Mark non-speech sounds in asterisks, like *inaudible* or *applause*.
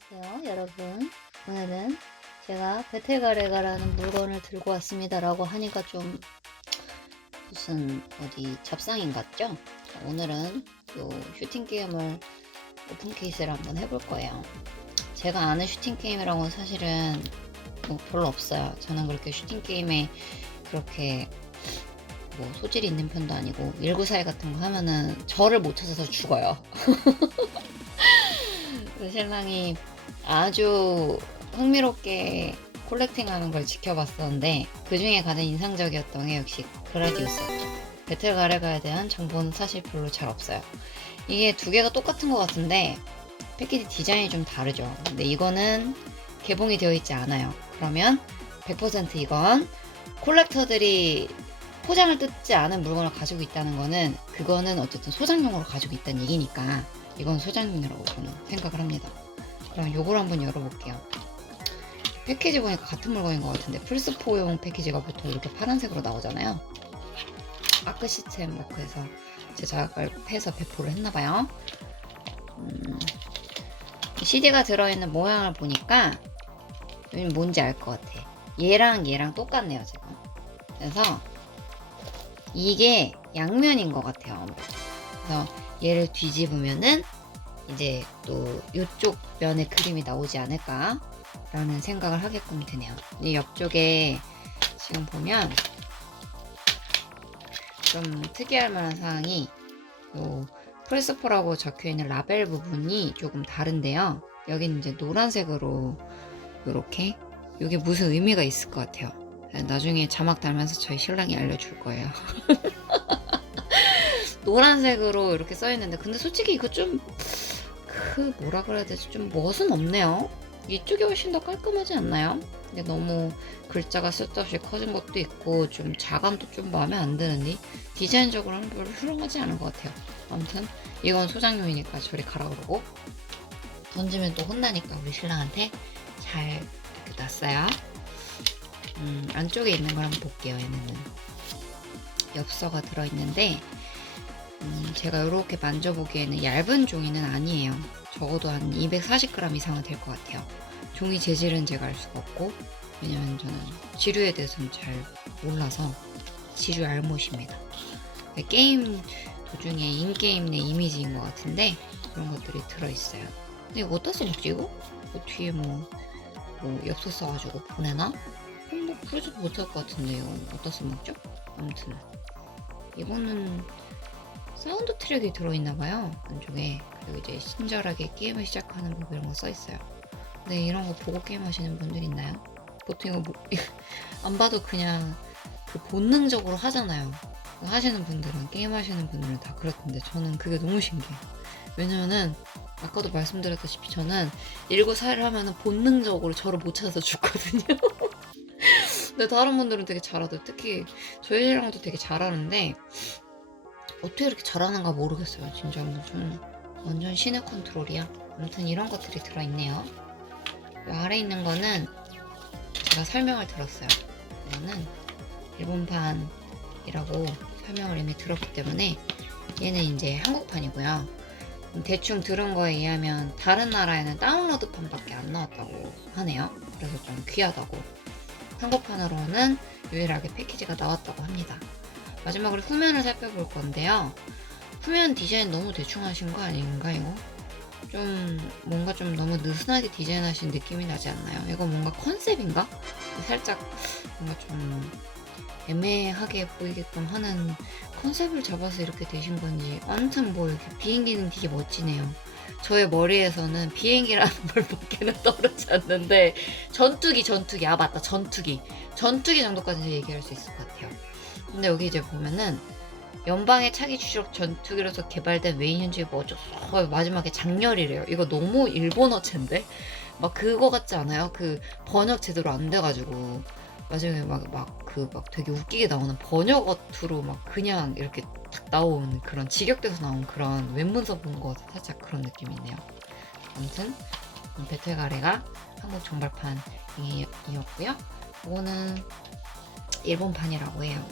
안녕하세요 여러분. 오늘은 제가 베테가레가라는 물건을 들고 왔습니다 라고 하니까 좀 무슨 어디 잡상인 같죠? 자, 오늘은 요 슈팅 게임을 오픈 케이스를 한번 해볼 거예요. 제가 아는 슈팅 게임이라고는 사실은 뭐 별로 없어요. 저는 그렇게 슈팅 게임에 그렇게 뭐 소질이 있는 편도 아니고 일구사이 같은 거 하면은 저를 못 찾아서 죽어요 *laughs* 그 신랑이 아주 흥미롭게 콜렉팅하는 걸 지켜봤었는데 그 중에 가장 인상적이었던 게 역시 그라디우스였죠. 배틀 가레가에 대한 정보는 사실 별로 잘 없어요. 이게 두 개가 똑같은 것 같은데 패키지 디자인이 좀 다르죠. 근데 이거는 개봉이 되어 있지 않아요. 그러면 100% 이건 콜렉터들이 포장을 뜯지 않은 물건을 가지고 있다는 거는 그거는 어쨌든 소장용으로 가지고 있다는 얘기니까 이건 소장용이라고 저는 생각을 합니다. 그럼 요걸 한번 열어볼게요. 패키지 보니까 같은 물건인 것 같은데 플스4용 패키지가 보통 이렇게 파란색으로 나오잖아요. 아크 시스템 마크에서 제작을 해서 배포를 했나봐요. 음, CD가 들어있는 모양을 보니까 뭔지 알 것 같아. 얘랑 얘랑 똑같네요, 지금. 그래서 이게 양면인 것 같아요. 그래서 얘를 뒤집으면은 이제 또 이쪽 면에 그림이 나오지 않을까 라는 생각을 하게끔 드네요. 이 옆쪽에 지금 보면 좀 특이할 만한 사항이 요 프레스포라고 적혀 있는 라벨 부분이 조금 다른데요. 여기는 이제 노란색으로 이렇게 이게 무슨 의미가 있을 것 같아요. 나중에 자막 달면서 저희 신랑이 알려줄 거예요. *laughs* 노란색으로 이렇게 써 있는데 근데 솔직히 이거 좀 그 뭐라 그래야 되지 좀 멋은 없네요. 이쪽이 훨씬 더 깔끔하지 않나요? 근데 너무 글자가 쓸데없이 커진 것도 있고 좀 자감도 좀 마음에 안 드는데 디자인적으로는 별로 훌륭하지 않은 것 같아요. 아무튼 이건 소장용이니까 저리 가라 그러고 던지면 또 혼나니까 우리 신랑한테 잘 놨어요. 음, 안쪽에 있는 걸 한번 볼게요. 얘네는 엽서가 들어있는데 음, 제가 이렇게 만져보기에는 얇은 종이는 아니에요. 적어도 한 240g 이상은 될 것 같아요. 종이 재질은 제가 알 수가 없고 왜냐면 저는 지류에 대해서는 잘 몰라서 지류 알못입니다. 네, 게임 도중에 인게임 내 이미지인 것 같은데 그런 것들이 들어있어요. 근데 이거 어디다 써먹지 이거? 뭐 뒤에 뭐, 뭐 엽서 써가지고 보내나? 그럼 뭐 그러지도 못할 것 같은데 이거 어디다 써먹죠? 아무튼 이거는 사운드 트랙이 들어있나봐요 안쪽에. 그리고 이제 친절하게 게임을 시작하는 법 이런 거 써있어요. 네 이런 거 보고 게임 하시는 분들 있나요? 보통 이거 뭐, *laughs* 안 봐도 그냥 그 본능적으로 하잖아요. 하시는 분들은 게임 하시는 분들은 다 그렇던데 저는 그게 너무 신기해요. 왜냐면은 아까도 말씀드렸다시피 저는 일고 사를 하면은 본능적으로 저를 못 찾아서 죽거든요. *laughs* 근데 다른 분들은 되게 잘하더라고요. 특히 저희 신랑도 되게 잘하는데 어떻게 이렇게 잘하는가 모르겠어요. 진짜 무슨 완전 신의 컨트롤이야. 아무튼 이런 것들이 들어있네요. 이 아래 있는 거는 제가 설명을 들었어요. 이거는 일본판이라고 설명을 이미 들었기 때문에 얘는 이제 한국판이고요. 대충 들은 거에 의하면 다른 나라에는 다운로드판밖에 안 나왔다고 하네요. 그래서 좀 귀하다고. 한국판으로는 유일하게 패키지가 나왔다고 합니다. 마지막으로 후면을 살펴볼 건데요. 후면 디자인 너무 대충 하신 거 아닌가 이거? 좀 뭔가 좀 너무 느슨하게 디자인하신 느낌이 나지 않나요? 이거 뭔가 컨셉인가? 살짝 뭔가 좀 애매하게 보이게끔 하는 컨셉을 잡아서 이렇게 되신 건지 아무튼 뭐 이렇게 비행기는 되게 멋지네요. 저의 머리에서는 비행기라는 *laughs* 말밖에는 떠오르지 않는데 전투기 전투기 아 맞다 전투기 전투기 정도까지 얘기할 수 있을 것 같아요. 근데 여기 이제 보면은 연방의 차기 추적 전투기로서 개발된 웨인 현지 뭐 어쩌고 마지막에 장렬이래요. 이거 너무 일본어체인데 막 그거 같지 않아요? 그 번역 제대로 안 돼가지고 마지막에 막 막 그 막 되게 웃기게 나오는 번역어투로 막 그냥 이렇게 딱 나온 그런 직역돼서 나온 그런 웹문서 본거 살짝 그런 느낌이네요. 아무튼 배틀가레가 한국 정발판이었고요. 이거는 일본판이라고 해요.